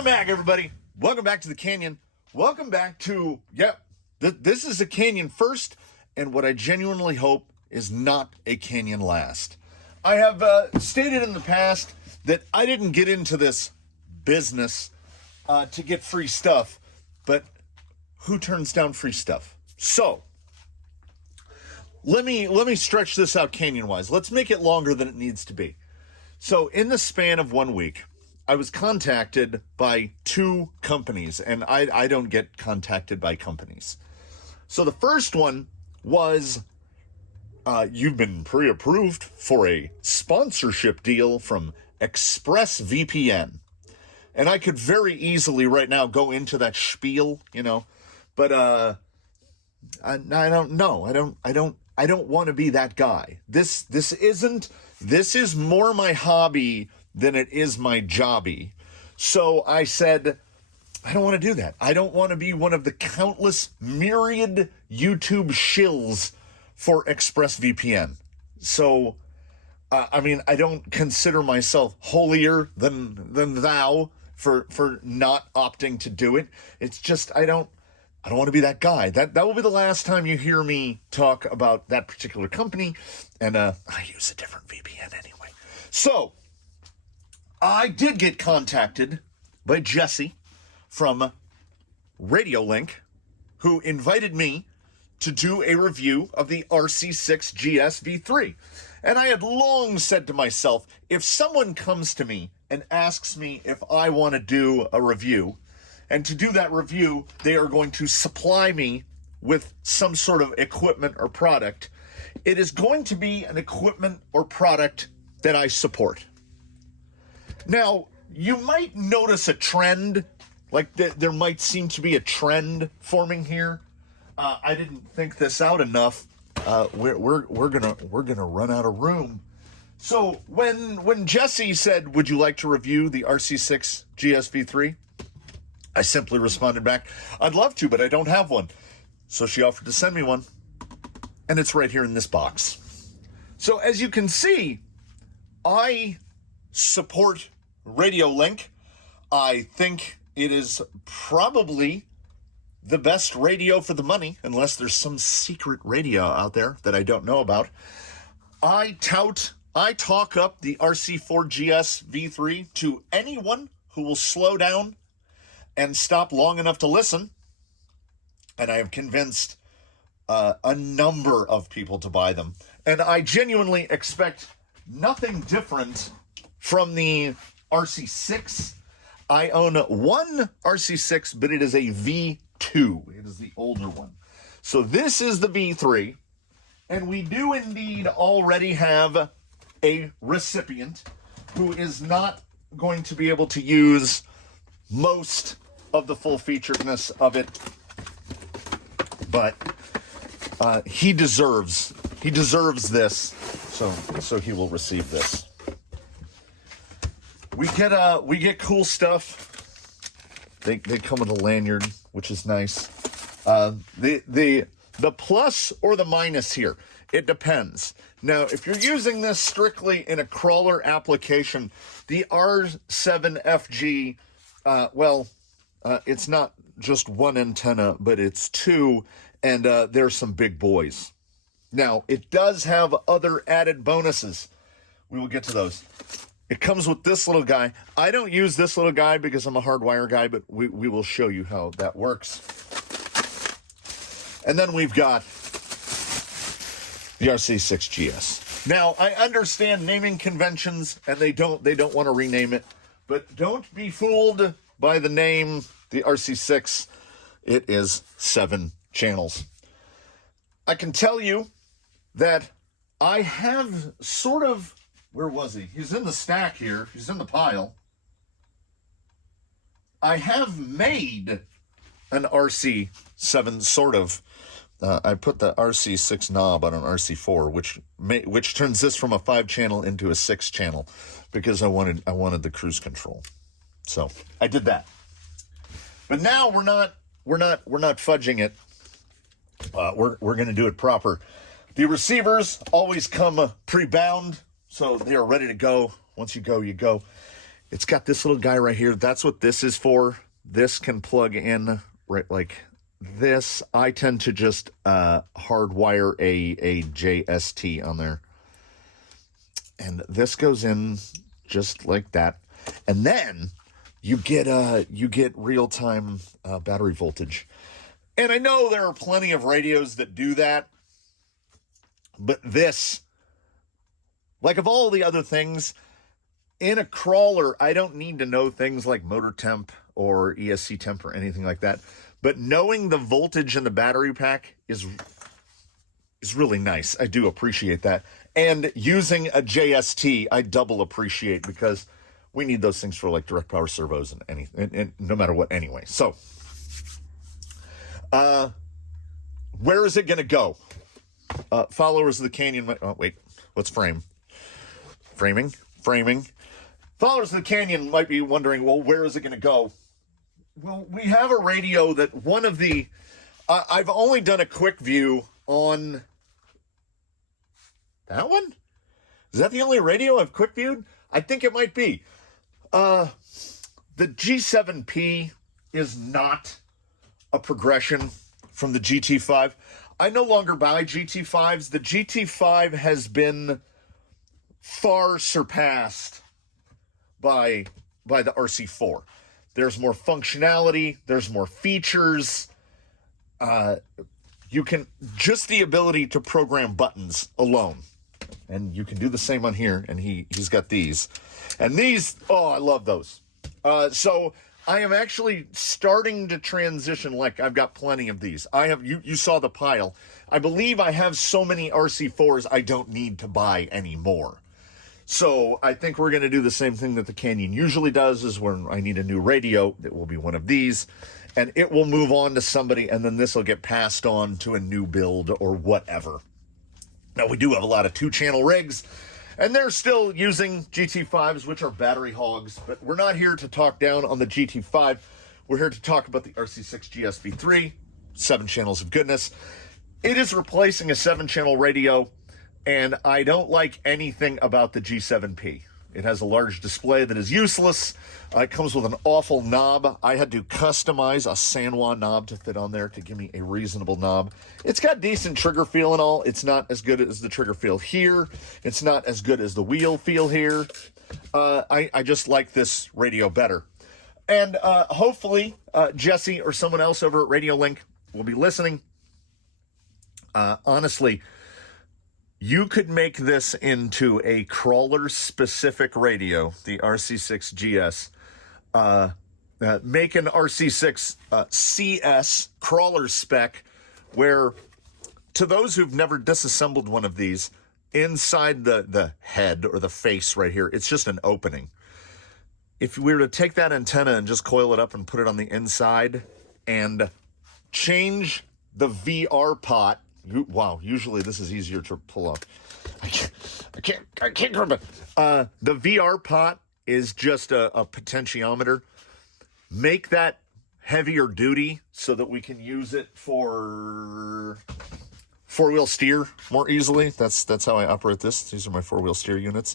Welcome back, everybody. Welcome back to the Canyon. Welcome back to, this is a Canyon first, and what I genuinely hope is not a Canyon last. I have stated in the past that I didn't get into this business to get free stuff, but who turns down free stuff? So, let me stretch this out Canyon-wise. Let's make it longer than it needs to be. So, in the span of 1 week, I was contacted by 2 companies, and I don't get contacted by companies. So the first one was, you've been pre-approved for a sponsorship deal from ExpressVPN. And I could very easily right now go into that spiel, but I don't know. I don't want to be that guy. This is more my hobby than it is my jobby. So I said, I don't want to do that. I don't want to be one of the countless myriad YouTube shills for ExpressVPN. So, I don't consider myself holier than thou for not opting to do it. It's just, I don't want to be that guy. That will be the last time you hear me talk about that particular company. And I use a different VPN anyway. So, I did get contacted by Jesse from Radiolink, who invited me to do a review of the RC6GS V3. And I had long said to myself, if someone comes to me and asks me if I want to do a review, and to do that review, they are going to supply me with some sort of equipment or product, it is going to be an equipment or product that I support. Now, you might notice a trend, like there might seem to be a trend forming here. I didn't think this out enough. We're gonna run out of room. So when Jesse said, "Would you like to review the RC6GS V3?" I simply responded back, "I'd love to, but I don't have one." So she offered to send me one, and it's right here in this box. So as you can see, I support Radiolink. I think it is probably the best radio for the money, unless there's some secret radio out there that I don't know about. I talk up the RC4GS V3 to anyone who will slow down and stop long enough to listen. And I have convinced a number of people to buy them. And I genuinely expect nothing different from the RC6. I own one RC6, but it is a V2. It is the older one. So this is the V3, and we do indeed already have a recipient who is not going to be able to use most of the full featuredness of it, but he deserves this, so he will receive this. We get cool stuff. They come with a lanyard, which is nice. The plus or the minus here, it depends. Now, if you're using this strictly in a crawler application, the R7FG, it's not just one antenna, but it's 2, and there's some big boys. Now, it does have other added bonuses. We will get to those. It comes with this little guy. I don't use this little guy because I'm a hardwire guy, but we will show you how that works. And then we've got the RC6GS. Now, I understand naming conventions, and they don't want to rename it, but don't be fooled by the name, the RC6. It is 7 channels. I can tell you that I have sort of, where was he? He's in the stack here. He's in the pile. I have made an RC7 sort of. I put the RC6 knob on an RC4, which turns this from a 5-channel into a 6-channel, because I wanted the cruise control. So I did that. But now we're not fudging it. We're going to do it proper. The receivers always come pre-bound, so they are ready to go. Once you go, you go. It's got this little guy right here. That's what this is for. This can plug in right like this. I tend to just hardwire a JST on there. And this goes in just like that. And then you get real-time battery voltage. And I know there are plenty of radios that do that. But this, like of all the other things, in a crawler, I don't need to know things like motor temp or ESC temp or anything like that. But knowing the voltage in the battery pack is really nice. I do appreciate that. And using a JST, I double appreciate, because we need those things for like direct power servos and anything, and no matter what anyway. So, where is it going to go? Followers of the Canyon, oh wait, let's framing. Followers of the Canyon might be wondering, well, where is it going to go? Well, we have a radio that one of the, I've only done a quick view on that one. Is that the only radio I've quick viewed? I think it might be. The G7P is not a progression from the GT5. I no longer buy GT5s. The GT5 has been far surpassed by the RC4. There's more functionality. There's more features. You can, just the ability to program buttons alone. And you can do the same on here. And he's got these. And these, oh, I love those. So I am actually starting to transition. Like, I've got plenty of these. I have, you saw the pile. I believe I have so many RC4s I don't need to buy anymore. So I think we're going to do the same thing that the Canyon usually does, is when I need a new radio, it will be one of these, and it will move on to somebody, and then this will get passed on to a new build or whatever. Now, we do have a lot of 2-channel rigs, and they're still using GT5s, which are battery hogs, but we're not here to talk down on the GT5. We're here to talk about the RC6GS V3, 7 channels of goodness. It is replacing a 7-channel radio, and I don't like anything about the G7P. It has a large display that is useless. It comes with an awful knob. I had to customize a San Juan knob to fit on there to give me a reasonable knob. It's got decent trigger feel and all. It's not as good as the trigger feel here. It's not as good as the wheel feel here. I just like this radio better. And hopefully Jesse or someone else over at Radiolink will be listening. Honestly, you could make this into a crawler-specific radio, the RC6GS. Make an RC6CS crawler spec, where, to those who've never disassembled one of these, inside the head or the face right here, it's just an opening. If we were to take that antenna and just coil it up and put it on the inside and change the VR pot. Wow, usually this is easier to pull off. I can't grab it. The VR pot is just a potentiometer. Make that heavier duty so that we can use it for 4-wheel steer more easily. That's how I operate this. These are my 4-wheel steer units.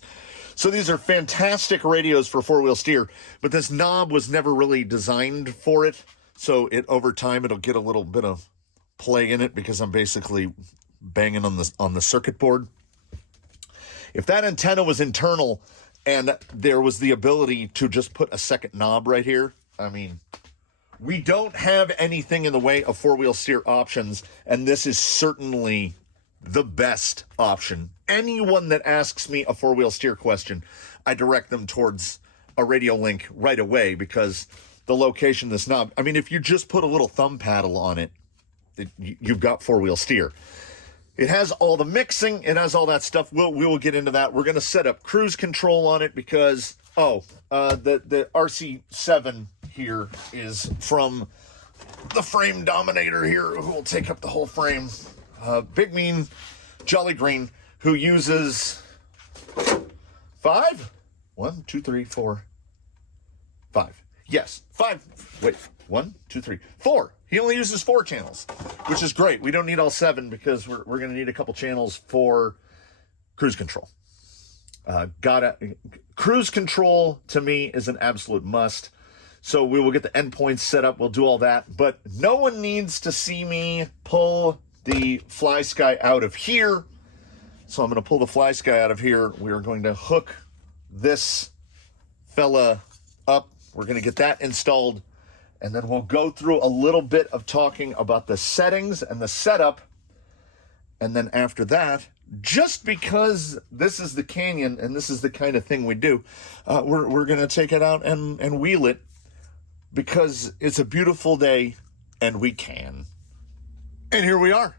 So these are fantastic radios for 4-wheel steer, but this knob was never really designed for it. So over time, it'll get a little bit of play in it because I'm basically banging on the circuit board. If that antenna was internal and there was the ability to just put a second knob right here, I mean, we don't have anything in the way of 4-wheel steer options, and this is certainly the best option. Anyone that asks me a 4-wheel steer question, I direct them towards a Radiolink right away, because the location of this knob, I mean, if you just put a little thumb paddle on it, you've got 4-wheel steer. It has all the mixing. It has all that stuff. We will get into that. We're going to set up cruise control on it because, the RC7 here is from the frame dominator here, who will take up the whole frame. Big Mean Jolly Green, who uses 5? 1, 2, 3, 4, 5. Yes, 5. Wait, 1, 2, 3, 4. He only uses 4 channels, which is great. We don't need all 7 because we're going to need a couple channels for cruise control. Cruise control to me is an absolute must. So we will get the endpoints set up. We'll do all that. But no one needs to see me pull the Fly Sky out of here. So I'm going to pull the Fly Sky out of here. We are going to hook this fella up. We're going to get that installed. And then we'll go through a little bit of talking about the settings and the setup. And then after that, just because this is the Canyon and this is the kind of thing we do, we're going to take it out and wheel it because it's a beautiful day and we can. And here we are.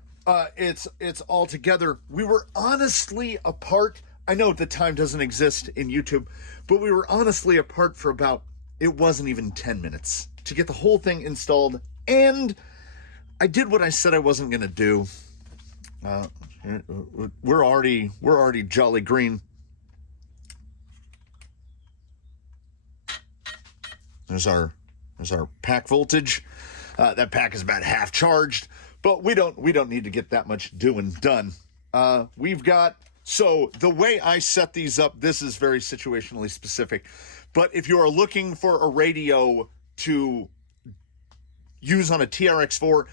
It's all together. We were honestly apart. I know the time doesn't exist in YouTube, but we were honestly apart for about, it wasn't even 10 minutes to get the whole thing installed. And I did what I said I wasn't going to do. We're already jolly green. There's our pack voltage. That pack is about half charged, but we don't need to get that much done. We've got, so the way I set these up, this is very situationally specific, but if you are looking for a radio to use on a TRX4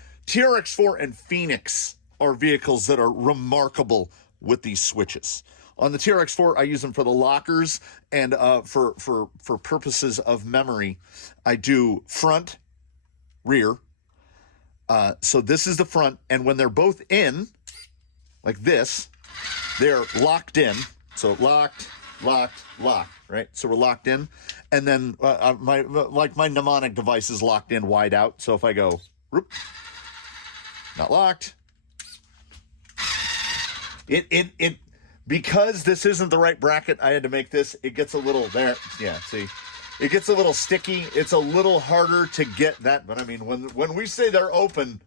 and Phoenix are vehicles that are remarkable with these switches. On the TRX4, I use them for the lockers, and for purposes of memory, I do front, rear. So this is the front, and when they're both in, like this, they're locked in. So locked, right? So we're locked in, and then my mnemonic device is locked in wide out. So if I go, whoop, not locked. It because this isn't the right bracket, I had to make this. It gets a little there. Yeah, see, it gets a little sticky. It's a little harder to get that. But I mean, when we say they're open,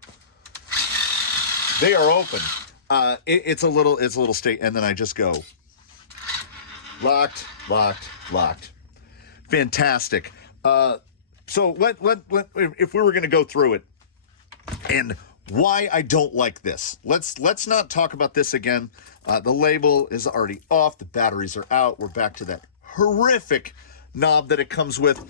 they are open. It's a little sticky, and then I just go locked. Fantastic. So if we were going to go through it, and why I don't like this. Let's not talk about this again. The label is already off. The batteries are out. We're back to that horrific knob that it comes with.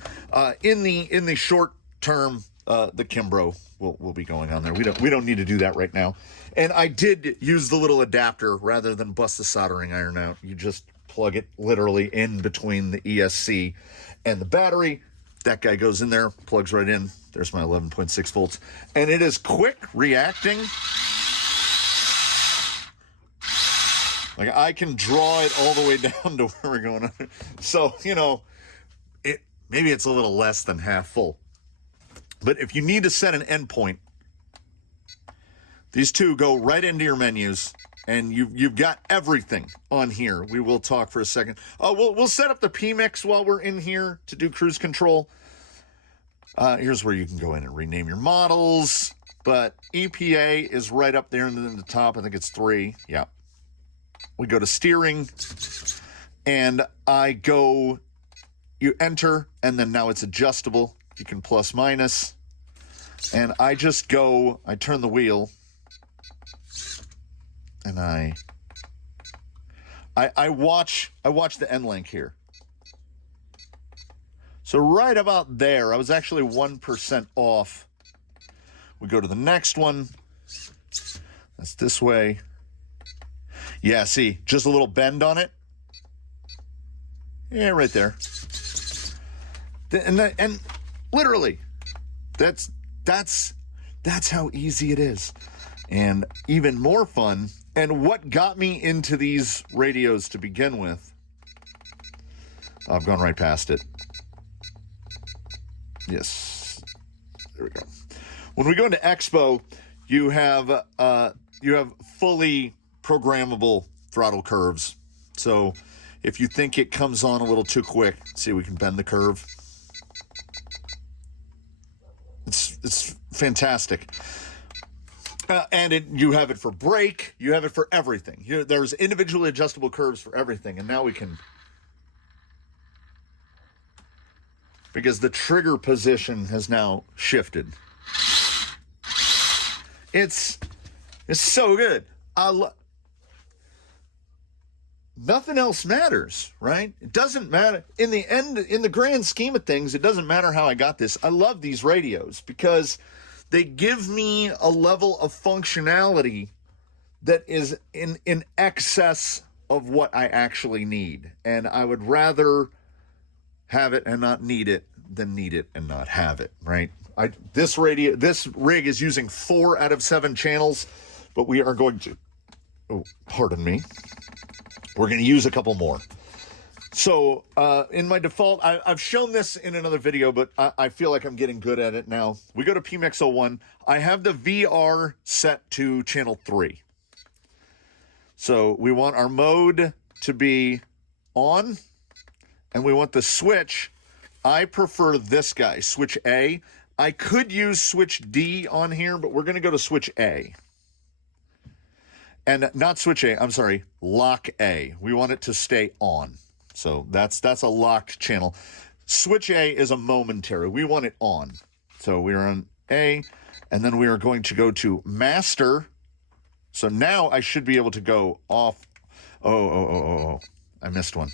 In the short term, the Kimbrough will be going on there. We don't need to do that right now. And I did use the little adapter rather than bust the soldering iron out. You just plug it literally in between the ESC and the battery. That guy goes in there, plugs right in. There's my 11.6 volts. And it is quick reacting. Like I can draw it all the way down to where we're going. So, maybe it's a little less than half full. But if you need to set an endpoint, these two go right into your menus, and you've got everything on here. We will talk for a second. Oh, we'll set up the PMix while we're in here to do cruise control. Here's where you can go in and rename your models. But EPA is right up there in the top. I think it's 3. Yeah. We go to steering, and you enter, and then now it's adjustable. You can plus minus. And I turn the wheel, and I watch the end link here. So right about there, I was actually 1% off. We go to the next one. That's this way. Yeah, see, just a little bend on it. Yeah, right there. And literally, that's how easy it is. And even more fun, and what got me into these radios to begin with, I've gone right past it. Yes, there we go. When we go into Expo, you have fully programmable throttle curves. So if you think it comes on a little too quick, see, we can bend the curve. It's fantastic. And you have it for brake, you have it for everything. There's individually adjustable curves for everything, and now we can, because the trigger position has now shifted. It's so good. nothing else matters, right? It doesn't matter. In the end, in the grand scheme of things, it doesn't matter how I got this. I love these radios because they give me a level of functionality that is in excess of what I actually need. And I would rather have it and not need it than need it and not have it, right? This rig is using 4 out of 7 channels, but we are going to, oh, pardon me, we're going to use a couple more. So in my default, I've shown this in another video, but I feel like I'm getting good at it now. We go to PMX 01. I have the VR set to channel 3. So we want our mode to be on, and we want the switch. I prefer this guy, switch A. I could use switch D on here, but we're going to go to switch A. And not switch A, I'm sorry, lock A. We want it to stay on. So that's a locked channel. Switch A is a momentary. We want it on. So we are on A, and then we are going to go to master. So now I should be able to go off. Oh, I missed one.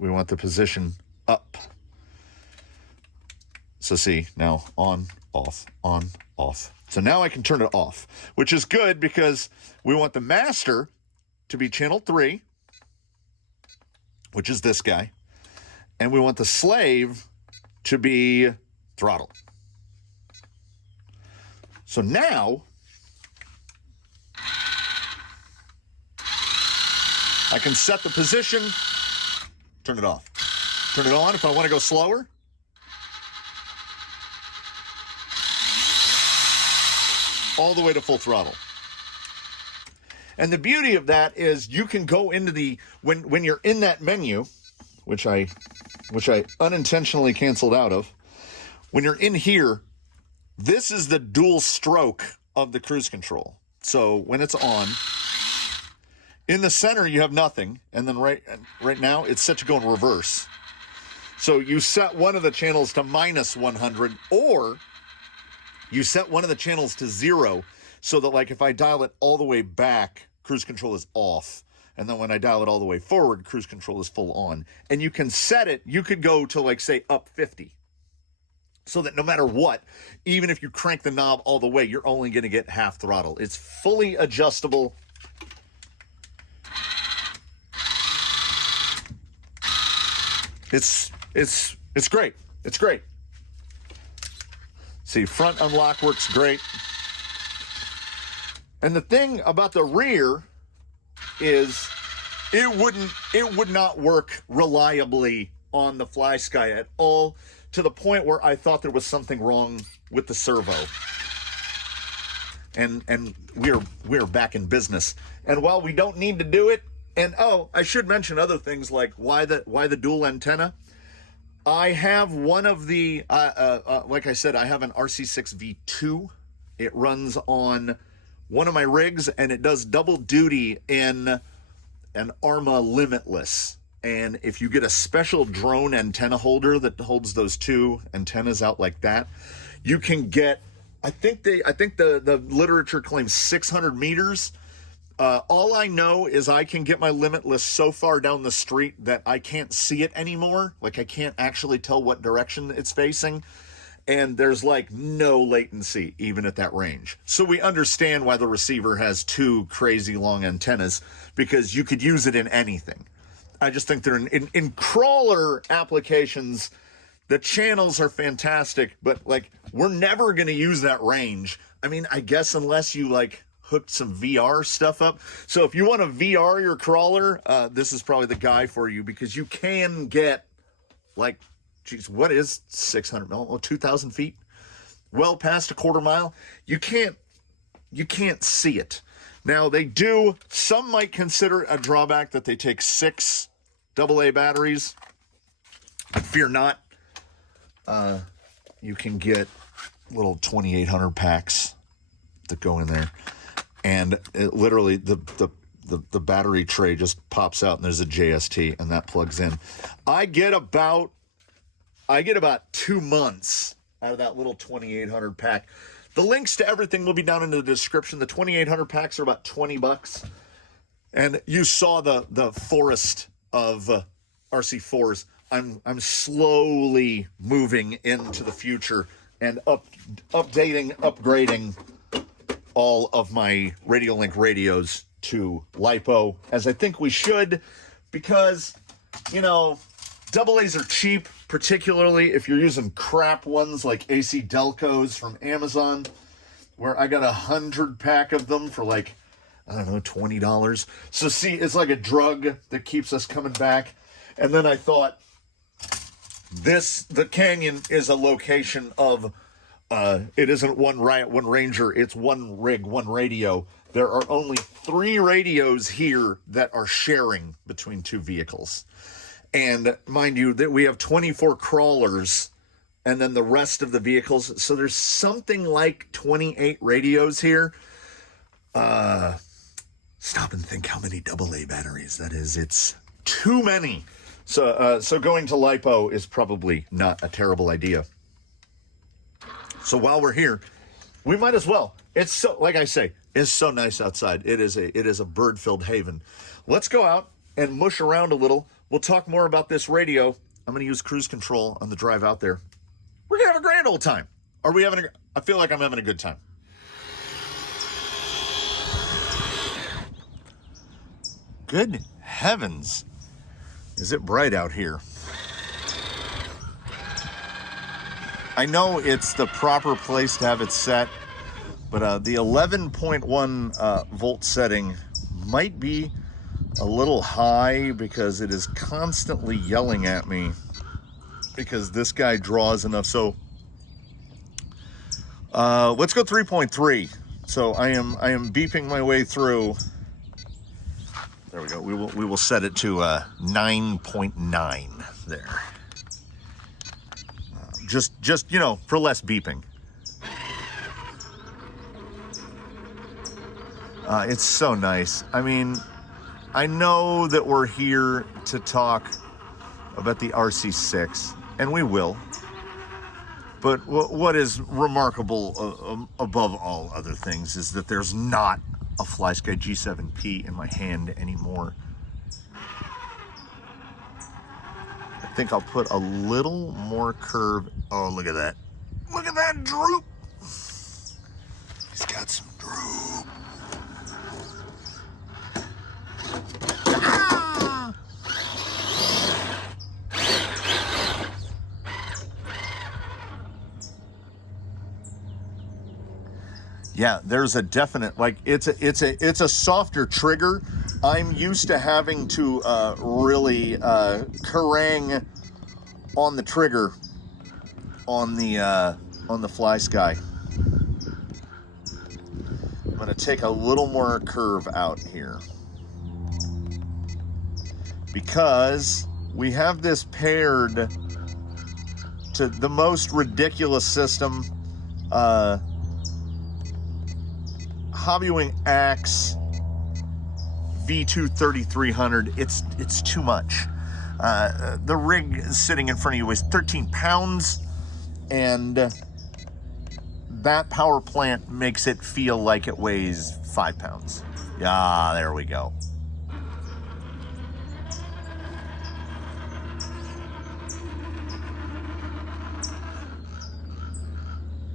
We want the position up. So see, now on, off, on, off. So now I can turn it off, which is good because we want the master to be channel 3, which is this guy. And we want the slave to be throttle. So now I can set the position, turn it off. Turn it on if I want to go slower. All the way to full throttle. And the beauty of that is you can go into the, when you're in that menu, which I unintentionally canceled out of, when you're in here, this is the dual stroke of the cruise control. So when it's on, in the center you have nothing, and then right now it's set to go in reverse. So you set one of the channels to -100, or you set one of the channels to 0, so that like if I dial it all the way back, cruise control is off. And then when I dial it all the way forward, cruise control is full on. And you can set it, you could go to like say up 50. So that no matter what, even if you crank the knob all the way, you're only going to get half throttle. It's fully adjustable. It's great. It's great. See, front unlock works great. And the thing about the rear is it would not work reliably on the FlySky at all, to the point where I thought there was something wrong with the servo. And we're back in business. And while we don't need to do it, and oh, I should mention other things like why the dual antenna. I have one of the, like I said, I have an RC6 V2. It runs on one of my rigs, and it does double duty in an Arma Limitless. And if you get a special drone antenna holder that holds those two antennas out like that, you can get, I think the literature claims 600 meters. All I know is I can get my Limitless so far down the street that I can't see it anymore. Like I can't actually tell what direction it's facing. And there's like no latency even at that range. So we understand why the receiver has two crazy long antennas, because you could use it in anything. I just think they're in crawler applications, the channels are fantastic, but like we're never going to use that range. I mean, I guess unless you like hooked some VR stuff up. So if you want to VR your crawler, this is probably the guy for you, because you can get like, geez, what is 600 mil? 2,000 feet? Well past a quarter mile. You can't see it. Now they do, some might consider a drawback that they take 6 AA batteries. But fear not. You can get little 2,800 packs that go in there. And it literally, the battery tray just pops out and there's a JST and that plugs in. I get about 2 months out of that little 2,800 pack. The links to everything will be down in the description. The 2,800 packs are about $20. And you saw the forest of RC4s. I'm slowly moving into the future and updating, upgrading all of my Radiolink radios to LiPo, as I think we should, because, you know, AA's are cheap, particularly if you're using crap ones like AC Delcos from Amazon, where I got 100 pack of them for like, I don't know, $20. So see, it's like a drug that keeps us coming back. And then I thought, the Canyon is a location of, it isn't one Ranger, it's one rig, one radio. There are only 3 radios here that are sharing between 2 vehicles. And mind you, that we have 24 crawlers and then the rest of the vehicles. So there's something like 28 radios here. Stop and think how many AA batteries that is. It's too many. So going to LiPo is probably not a terrible idea. So while we're here, we might as well. It's so, like I say, it's so nice outside. It is a bird-filled haven. Let's go out and mush around a little. We'll talk more about this radio. I'm going to use cruise control on the drive out there. We're going to have a grand old time. Are we having I feel like I'm having a good time. Good heavens. Is it bright out here? I know it's the proper place to have it set, but the 11.1 volt setting might be a little high because it is constantly yelling at me because this guy draws enough. So let's go 3.3. So I am beeping my way through. There we go. We will set it to 9.9 there. Just you know, for less beeping. It's so nice. I mean, I know that we're here to talk about the RC6, and we will. But what is remarkable above all other things is that there's not a FlySky G7P in my hand anymore. I think I'll put a little more curve. Oh, look at that. Look at that droop. He's got some droop. Ah! Yeah, there's a definite, like, it's a softer trigger. I'm used to having to really kerrang on the trigger on the FlySky. I'm gonna take a little more curve out here because we have this paired to the most ridiculous system. Hobbywing Axe V2 3300. It's too much. The rig sitting in front of you weighs 13 pounds, and that power plant makes it feel like it weighs 5 pounds. Yeah, there we go.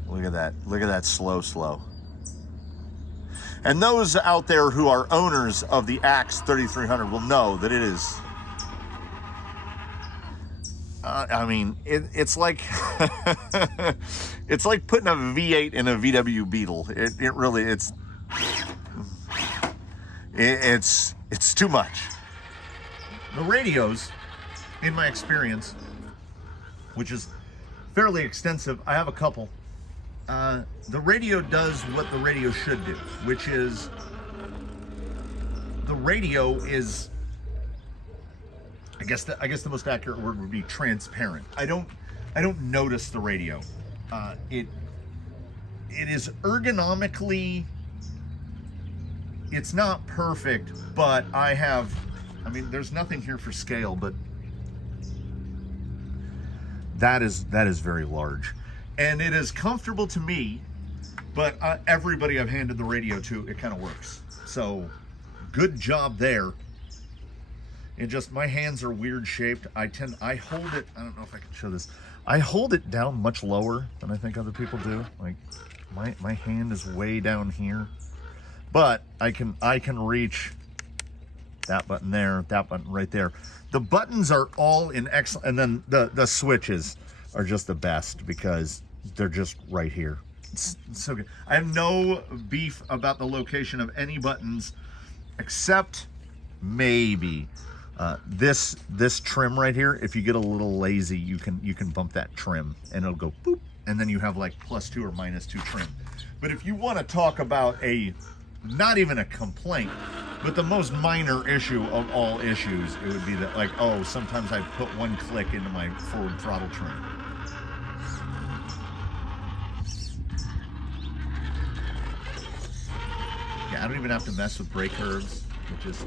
Look at that. Look at that slow. And those out there who are owners of the Axe 3300 will know that it is, I mean, it's like, it's like putting a V8 in a VW Beetle. It really, it's too much. The radios, in my experience, which is fairly extensive, I have a couple. The radio does what the radio should do, which is the radio is, I guess the most accurate word would be transparent. I don't notice the radio. It is ergonomically, it's not perfect, but I mean, there's nothing here for scale, but that is very large. And it is comfortable to me, but everybody I've handed the radio to, it kind of works. So good job there. It just, my hands are weird shaped. I hold it, I don't know if I can show this. I hold it down much lower than I think other people do. Like my hand is way down here, but I can reach that button there, that button right there. The buttons are all in excellent, and then the switches are just the best because they're just right here. It's so good. I have no beef about the location of any buttons, except maybe this trim right here. If you get a little lazy, you can bump that trim and it'll go boop, and then you have like +2 or -2 trim. But if you want to talk about not even a complaint, but the most minor issue of all issues, it would be that, like, oh, sometimes I put one click into my forward throttle trim. Yeah, I don't even have to mess with brake curves. It just...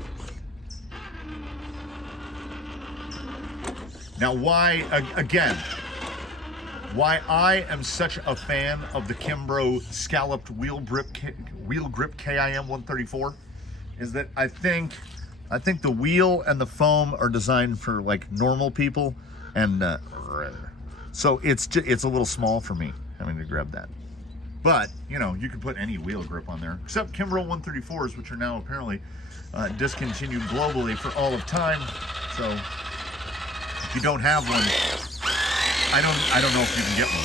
Now, why I am such a fan of the Kimbrough scalloped wheel grip KIM 134 is that I think the wheel and the foam are designed for like normal people, and so it's a little small for me having to grab that. But you know, you can put any wheel grip on there, except Kimbrough 134s, which are now apparently discontinued globally for all of time. So if you don't have one, I don't know if you can get one.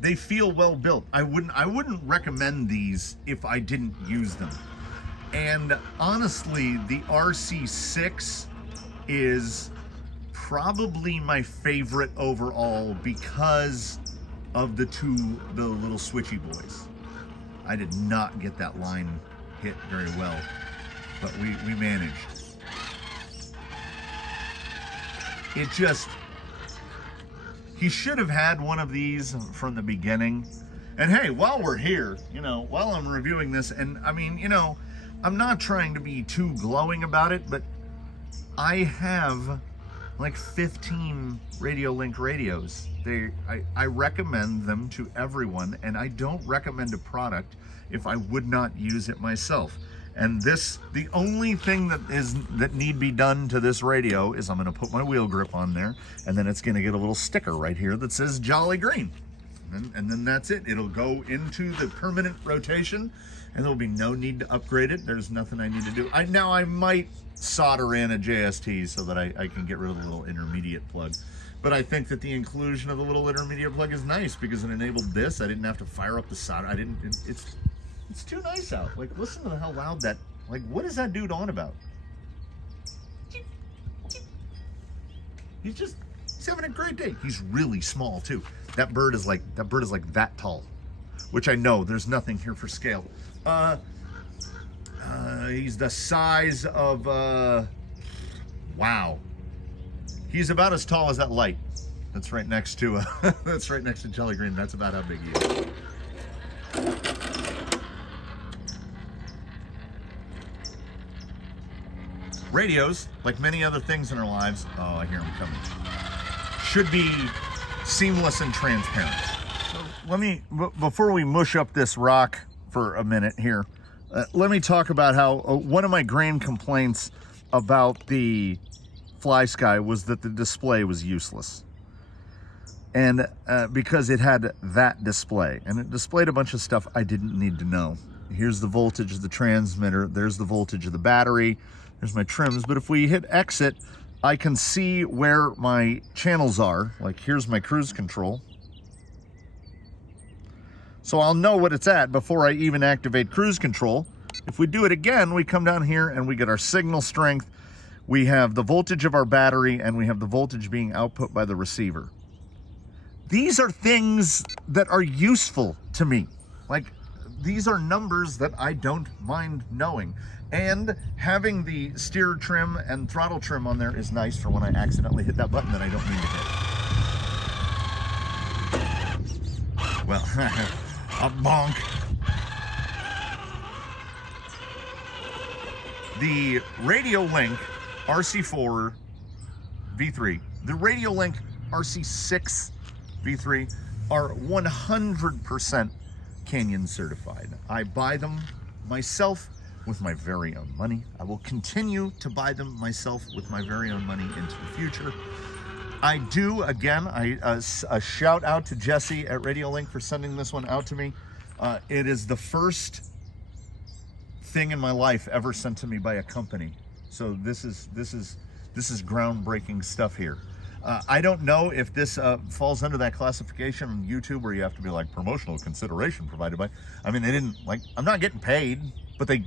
They feel well built. I wouldn't recommend these if I didn't use them. And honestly, the RC6 is probably my favorite overall because of the little switchy boys. I did not get that line hit very well, but we managed. It just, he should have had one of these from the beginning. And hey, while we're here, you know, while I'm reviewing this, and I mean, you know, I'm not trying to be too glowing about it, but I have like 15 Radiolink radios. I recommend them to everyone, and I don't recommend a product if I would not use it myself. And the only thing that need be done to this radio is I'm going to put my wheel grip on there, and then it's going to get a little sticker right here that says Jolly Green, and then that's it. It'll go into the permanent rotation, and there'll be no need to upgrade it. There's nothing I need to do. Now I might solder in a JST so that I can get rid of the little intermediate plug. But I think that the inclusion of the little intermediate plug is nice because it enabled this. I didn't have to fire up the solder. It's too nice out. Like, listen to how loud that, like, what is that dude on about? He's having a great day. He's really small too. That bird is like that tall, which I know there's nothing here for scale. He's the size of, wow. He's about as tall as that light that's right next to that's right next to Jolly Green. That's about how big he is. Radios, like many other things in our lives, oh, I hear them coming, should be seamless and transparent. So let me, before we mush up this rock for a minute here, let me talk about how one of my grand complaints about the FlySky was that the display was useless. And because it had that display, and it displayed a bunch of stuff I didn't need to know. Here's the voltage of the transmitter, there's the voltage of the battery, there's my trims, but if we hit exit, I can see where my channels are. Like, here's my cruise control. So I'll know what it's at before I even activate cruise control. If we do it again, we come down here and we get our signal strength. We have the voltage of our battery, and we have the voltage being output by the receiver. These are things that are useful to me. Like, these are numbers that I don't mind knowing. And having the steer trim and throttle trim on there is nice for when I accidentally hit that button that I don't mean to hit. Well, a bonk. The Radiolink RC4 V3, the Radiolink RC6 V3 are 100% Canyon certified. I buy them myself with my very own money. I will continue to buy them myself with my very own money into the future. I do, again, a shout out to Jesse at Radiolink for sending this one out to me. It is the first thing in my life ever sent to me by a company. So this is groundbreaking stuff here. I don't know if this falls under that classification on YouTube where you have to be like promotional consideration provided by. I mean, they didn't, like, I'm not getting paid, but they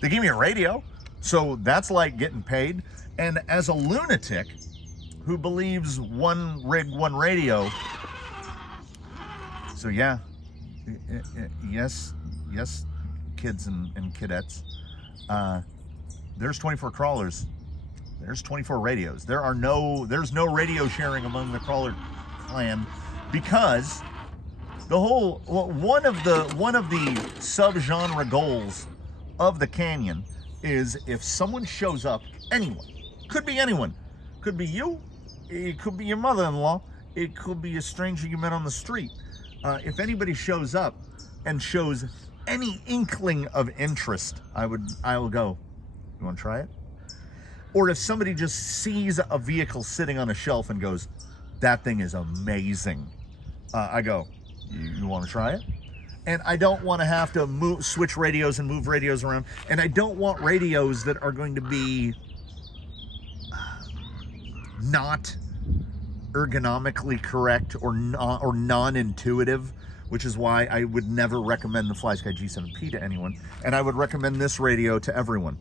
gave me a radio. So that's like getting paid. And as a lunatic who believes one rig, one radio. So yeah, yes, kids and kidettes. There's 24 crawlers. There's 24 radios. There's no radio sharing among the crawler clan, because the whole, one of the subgenre goals of the Canyon is if someone shows up, anyone, could be anyone, could be you, it could be your mother-in-law, it could be a stranger you met on the street. If anybody shows up and shows any inkling of interest, I will go, you want to try it? Or if somebody just sees a vehicle sitting on a shelf and goes, that thing is amazing, I go, you want to try it? And I don't want to have to switch radios and move radios around. And I don't want radios that are going to be not ergonomically correct or non-intuitive, which is why I would never recommend the FlySky G7P to anyone. And I would recommend this radio to everyone.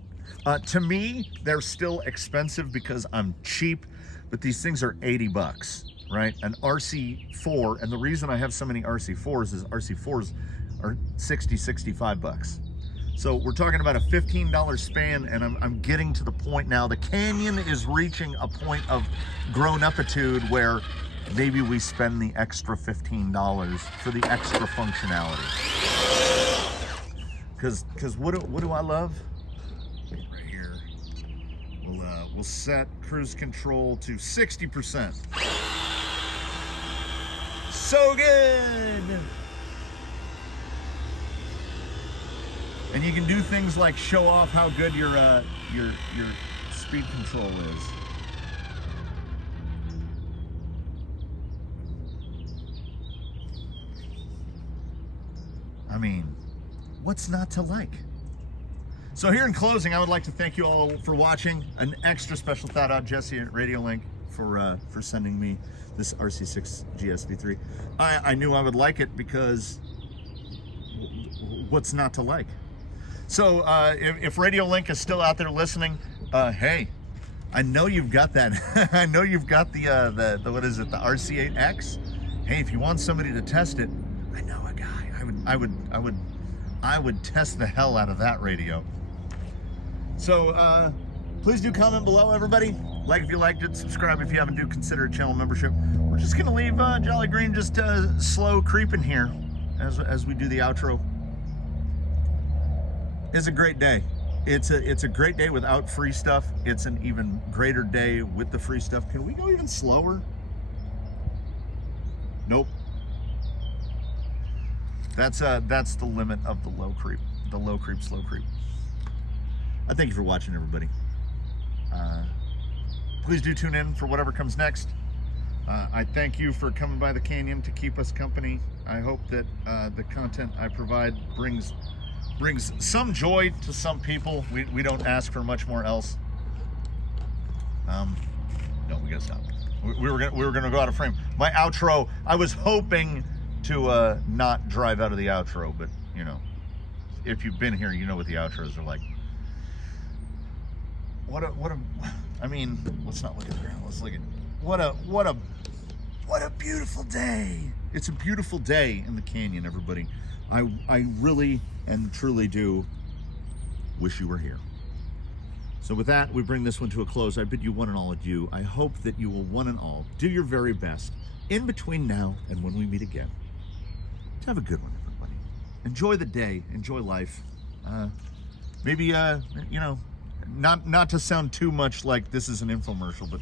To me, they're still expensive because I'm cheap, but these things are 80 bucks, right? An RC4, and the reason I have so many RC4s is RC4s are 60, 65 bucks. So we're talking about a $15 span, and I'm getting to the point now. The Canyon is reaching a point of grown-upitude where maybe we spend the extra $15 for the extra functionality. Because what do I love? Right here. We'll set cruise control to 60%. So good! And you can do things like show off how good your speed control is. I mean, what's not to like? So here in closing, I would like to thank you all for watching. An extra special shout out Jesse at Radiolink for sending me this RC6GS V3. I knew I would like it because what's not to like? So if Radiolink is still out there listening, hey, I know you've got that. I know you've got the what is it, the RC8X. Hey, if you want somebody to test it, I know a guy. I would test the hell out of that radio. So please do comment below, everybody. Like if you liked it, subscribe if you haven't. Do consider a channel membership. We're just gonna leave Jolly Green just slow creeping here as we do the outro. It's a great day. It's a great day without free stuff. It's an even greater day with the free stuff. Can we go even slower? Nope. That's the limit of the low creep. The low creep, slow creep. I thank you for watching, everybody. Please do tune in for whatever comes next. I thank you for coming by the Canyon to keep us company. I hope that the content I provide brings some joy to some people. We don't ask for much more else. No, we gotta stop. We were gonna go out of frame. My outro, I was hoping to not drive out of the outro, but you know, if you've been here, you know what the outros are like. I mean, let's not look at the ground. Let's look at what a beautiful day. It's a beautiful day in the Canyon, everybody. I really and truly do wish you were here. So with that, we bring this one to a close. I bid you one and all adieu. I hope that you will one and all do your very best in between now and when we meet again. Have a good one, everybody. Enjoy the day, enjoy life. Maybe, you know, not to sound too much like this is an infomercial, but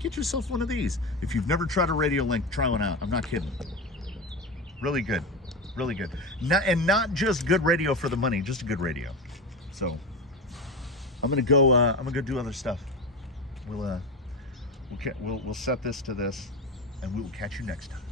get yourself one of these. If you've never tried a Radiolink, try one out. I'm not kidding. Really good. Really good. Not just good radio for the money, just a good radio. So I'm gonna go do other stuff. We'll set this to this, and we will catch you next time.